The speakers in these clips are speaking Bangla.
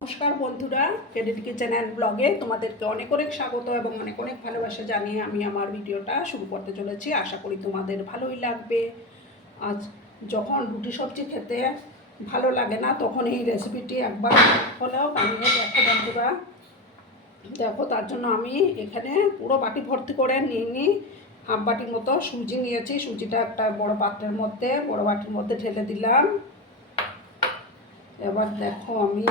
নমস্কার বন্ধুরা, ক্রেডিট কিচেন অ্যান্ড ব্লগে তোমাদেরকে অনেক অনেক স্বাগত এবং অনেক অনেক ভালোবাসা জানিয়ে আমি আমার ভিডিওটা শুরু করতে চলেছি। আশা করি তোমাদের ভালোই লাগবে। আজ যখন রুটি সবজি খেতে ভালো লাগে না, তখন এই রেসিপিটি একবার হলেও বানিয়ে দেখো বন্ধুরা। দেখো, তার জন্য আমি এখানে পুরো বাটি ভর্তি করে নিয়ে হাফ বাটির মতো সুজি নিয়েছি। সুজিটা একটা বড় পাত্রের মধ্যে, বড় বাটির মধ্যে ঢেলে দিলাম। এবার দেখো, আমি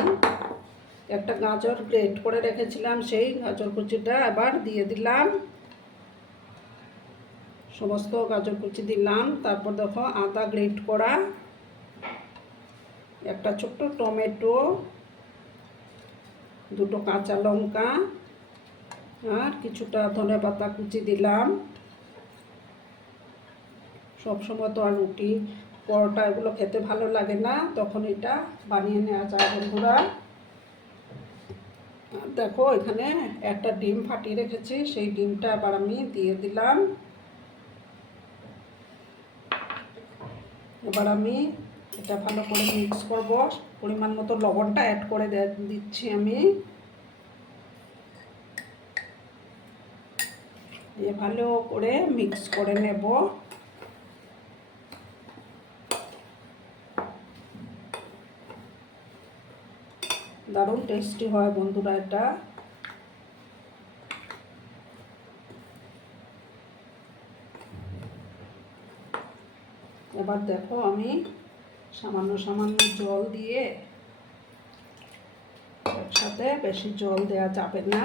একটা গাজর গ্রেট করে রেখেছিলাম, সেই গাজর কুচিটা এবার দিয়ে দিলাম। সমস্ত গাজর কুচি দিলাম। তারপর দেখো, আদা গ্রেট করা, একটা ছোট্ট টমেটো, দুটো কাঁচা লঙ্কা আর কিছুটা ধনেপাতা কুচি দিলাম। সবসময় তো আর রুটি পরোটা এগুলো খেতে ভালো লাগে না, তখন এটা বানিয়ে নেওয়া যায় বন্ধুরা। দেখো, এখানে একটা ডিম ফাটিয়ে রেখেছি, সেই ডিমটা আবার আমি দিয়ে দিলাম। এবার আমি এটা ভালো করে মিক্স করব। পরিমাণ মতো লবণটা অ্যাড করে দিচ্ছি আমি। ভালো করে মিক্স করে নেব। দারুণ টেস্টি হয় বন্ধুরা এটা। এবার দেখো, আমি সামান্য সামান্য জল দিয়ে, একসাথে বেশি জল দেওয়া যাবে না।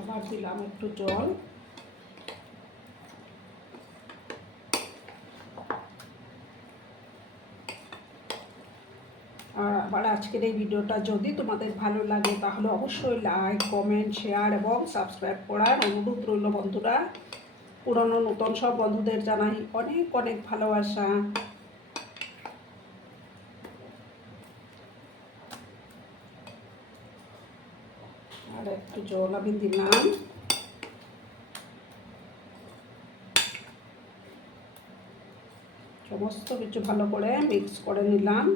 আবার দিলাম একটু জল। আর আবার আজকের এই ভিডিওটা যদি তোমাদের ভালো লাগে, তাহলে অবশ্যই লাইক, কমেন্ট, শেয়ার এবং সাবস্ক্রাইব করার অনুরোধ রইল বন্ধুরা। পুরনো নতুন সব বন্ধুদের জানাই অনেক অনেক ভালোবাসা। আর একটু জল আমি দিলাম। সমস্ত কিছু ভালো করে মিক্স করে নিলাম।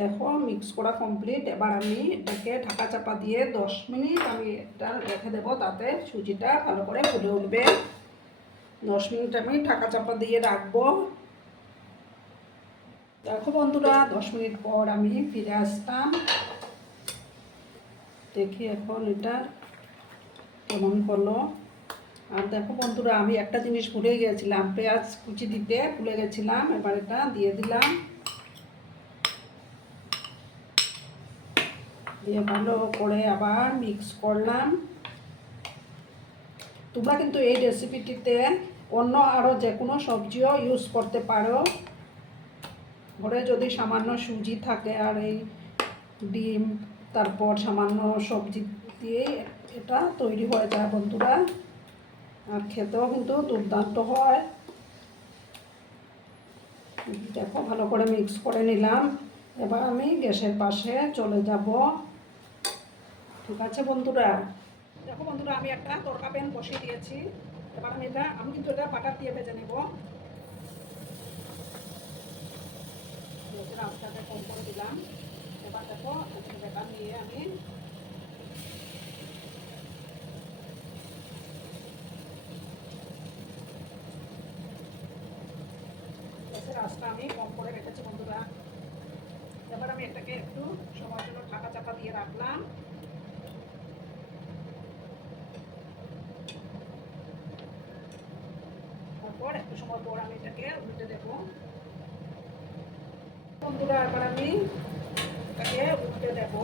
দেখো, মিক্স করা কমপ্লিট। এবার আমি এটাকে ঢাকা চাপা দিয়ে 10 মিনিট আমি এটা রেখে দেবো, তাতে সুজিটা ভালো করে ফুলে উঠবে। 10 মিনিট আমি ঢাকা চাপা দিয়ে রাখবো। দেখো বন্ধুরা, 10 মিনিট পর আমি ফিরে আসলাম। দেখি এখন এটা কেমন হলো। আর দেখো বন্ধুরা, আমি একটা জিনিস ভুলে গিয়েছিলাম, পেঁয়াজ কুচি দিতে ভুলে গেছিলাম। এবার এটা দিয়ে দিলাম, দিয়ে ভালো করে আবার মিক্স করলাম। তোমরা কিন্তু এই রেসিপিটিতে অন্য আরও যে কোনো সবজিও ইউজ করতে পারো। ঘরে যদি সামান্য সুজি থাকে আর এই ডিম, তারপর সামান্য সবজি দিয়ে এটা তৈরি হয়ে যায় বন্ধুরা। আর খেতেও কিন্তু দুর্দান্ত হয়। দেখো, ভালো করে মিক্স করে নিলাম। এবার আমি গ্যাসের পাশে চলে যাব। ঠিক আছে বন্ধুরা। দেখো বন্ধুরা, আমি একটা তড়কা প্যান বসিয়ে দিয়েছি। এবার আমি কিন্তু এটা বাটার দিয়ে ভেজে নেব। আস্তে কম করে দিলাম। এবার দেখো, ব্যাটার নিয়ে আমি গ্যাসের আঁচটা আমি কম করে রেখেছি বন্ধুরা। এবার আমি এটাকে একটু সময়ের জন্য ঢাকা চাপা দিয়ে রাখলাম। তারপর একটু সময় পর আমি এটাকে উল্টে দেব বন্ধুরা। এবার আমি এটাকে উল্টে দেব।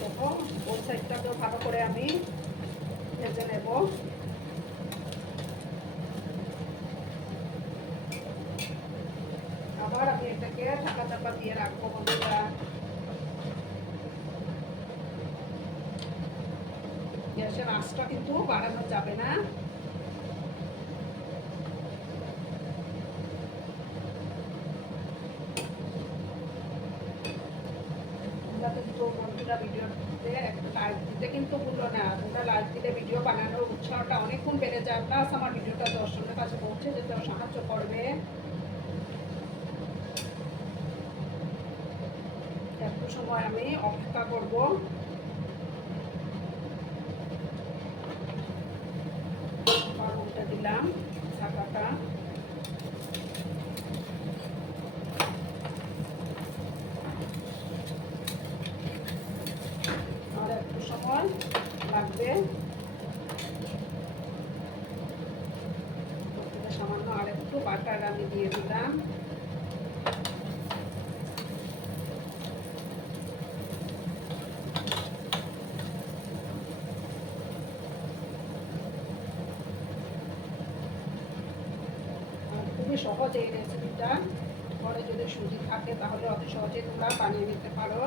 দেখো, ওই সাইডটাকেও ভালো করে আমি ভেজে নেব। আবার আমি এটাকে ঢাকা চাপা দিয়ে রাখবো বন্ধুরা। গ্যাসের আঁচটা কিন্তু বাড়ানো যাবে না। তোমরা কিন্তু বন্ধুরা ভিডিওতে একটা লাইক দিতে কিন্তু ভুলো না। তোমরা লাইক দিলে ভিডিও বানানোর উৎসাহটা অনেকক্ষণ বেড়ে যায়, প্লাস আমার ভিডিওটা দর্শকের কাছে পৌঁছে যেতেও সাহায্য করবে। একটু সময় আমি অপেক্ষা করব। উল্টে দিলাম ঢাকাটা। আর একটু সময় লাগবে। সামান্য আর একটু বাটার আমি দিয়ে দিলাম। খুবই সহজ এই রেসিপিটা। ঘরে যদি সুজি থাকে তাহলে অতি সহজেই তোমরা বানিয়ে নিতে পারো।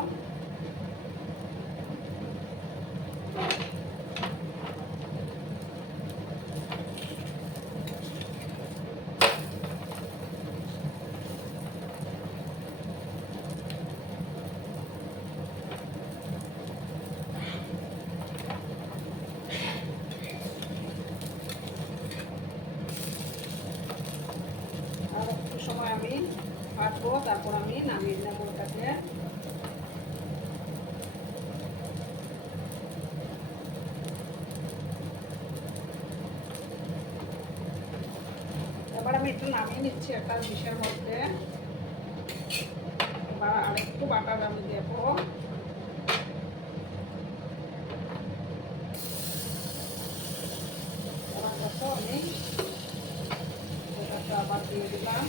আর একটু সময় আমি ভাজবো, তারপর আমি নামিয়ে নেব ওটাকে। এবার আমি একটু নামিয়ে নিচ্ছি একটা ডিশের মধ্যে। এবার আর একটু বাটার আমি দেবো। এবার দেখো আমি ওটাকে আবার দিয়ে দিলাম।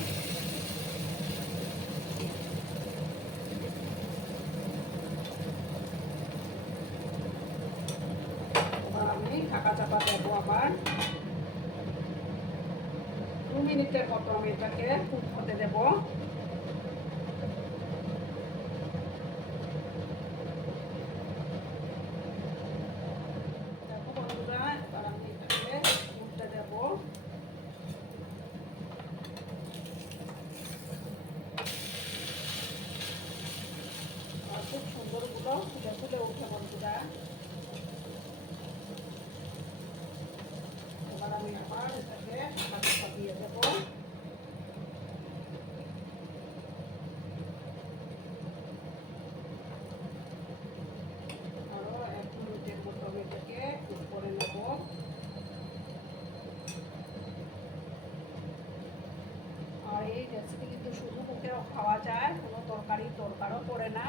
এবার আমি ঢাকা চাপা দেবো আবার 2 মিনিটের মতো আমি এটাকে কুক হতে দেবো। দেখো বন্ধুরা, এবার আমি এটাকে উল্টে দেবো। আর খুব সুন্দর গুলো ফুলে ফুলে উঠে বন্ধুরা। এবার আমি আবার এটাকে ঢাকা দিয়ে দেবো। আরো 1 মিনিটের মতো আমি এটাকে কুক করে নেব। আর এই রেসিপি কিন্তু শুধু মুখেও খাওয়া যায়, কোনো তরকারও পড়ে না।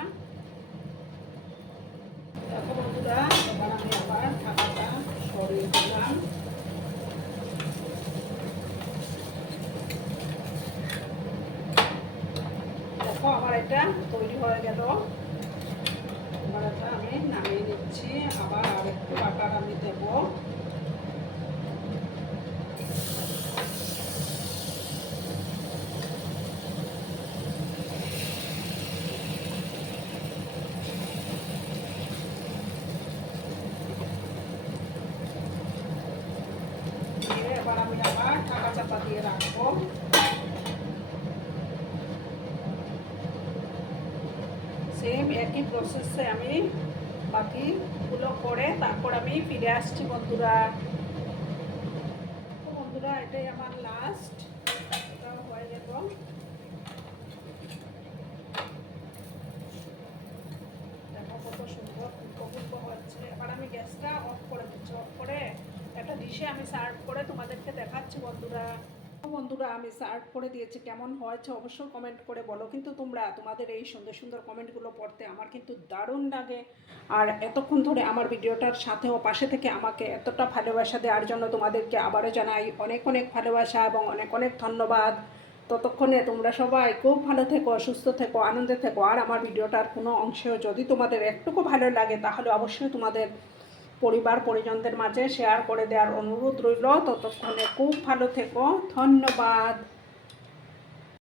দেখো বন্ধুরা, এবার আমি আবার ঢাকাটা সরিয়ে দিলাম। দেখো আমার এটা তৈরি হয়ে গেল। এবার এটা আমি নামিয়ে নিচ্ছি। আবার আর একটু বাটার আমি দেবো। এবার আমি আবার ঢাকা চাপা দিয়ে রাখবো। সেম একই প্রসেসে আমি বাকিগুলো করে তারপর আমি ফিরে আসছি বন্ধুরা। তো বন্ধুরা, এটাই আমার লাস্ট। এটাও হয়ে গেল। দেখো কত সুন্দর ফুলকো হচ্ছে। এবার আমি গ্যাসটা অফ করে দিচ্ছি। অফ করে একটা ডিশে আমি সার্ভ করে তোমাদেরকে দেখাচ্ছি বন্ধুরা। বন্ধুরা, আমি সার্ভ করে দিয়েছি। কেমন হয়েছে অবশ্যই কমেন্ট করে বলো। কিন্তু তোমাদের এই সুন্দর সুন্দর কমেন্টগুলো পড়তে আমার কিন্তু দারুণ লাগে। আর এতক্ষণ ধরে আমার ভিডিওটার সাথেও পাশে থেকে আমাকে এতটা ভালোবাসা দেওয়ার জন্য তোমাদেরকে আবারও জানাই অনেক অনেক ভালোবাসা এবং অনেক অনেক ধন্যবাদ। ততক্ষণে তোমরা সবাই খুব ভালো থেকো, সুস্থ থেকো, আনন্দে থেকো। আর আমার ভিডিওটার কোনো অংশেও যদি তোমাদের একটুকু ভালো লাগে তাহলে অবশ্যই তোমাদের পরিবার পরিজনদের মাঝে শেয়ার করে দেওয়ার অনুরোধ রইল। ততক্ষণে খুব ভালো থেকো। ধন্যবাদ।